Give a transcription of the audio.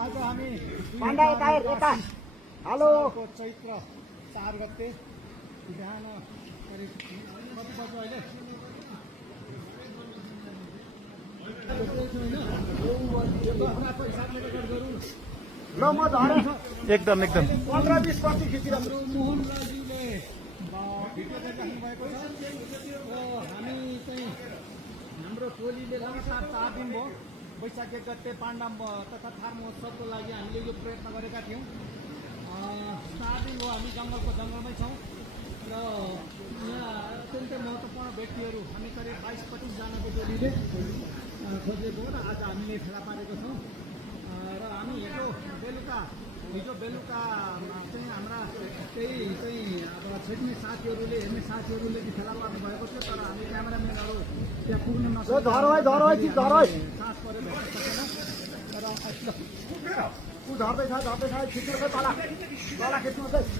आज हामी पाण्डा यता हेलो चैत्र 4 गते बिहान करिब कति बज्यो अहिले ल म झरे एकदम 15-20 खिचिरहेको मोहनलालजीले भिडियो गरिराख्नु भएको छ। हामी चाहिँ हाम्रो टोलीले लगातार 4 दिन भयो वैशाख 1 गते पाण्डा तथा थार महोत्सवको लागि हामीले यो प्रयत्न गरेका थियौँ। 4 दिन भयो हामी जङ्गलमै छौँ र यहाँ अत्यन्तै महत्त्वपूर्ण व्यक्तिहरू हामी करिब 22-25 जनाको टोलीले खोजेको र आज हामीले फेला पारेको छौँ। र हामी हिजो बेलुका चाहिँ हाम्रा केही चाहिँ अब छेक्ने साथीहरूले हेर्ने साथीहरूले फेला पार्नु भएको थियो, तर हामी क्यामेराम्यानहरू त्यहाँ पुग्न नसक्यो। सास पऱ्यो भेट्न सकेन। तर झर्दैछ खिच्नु तल खिच्नुहोस्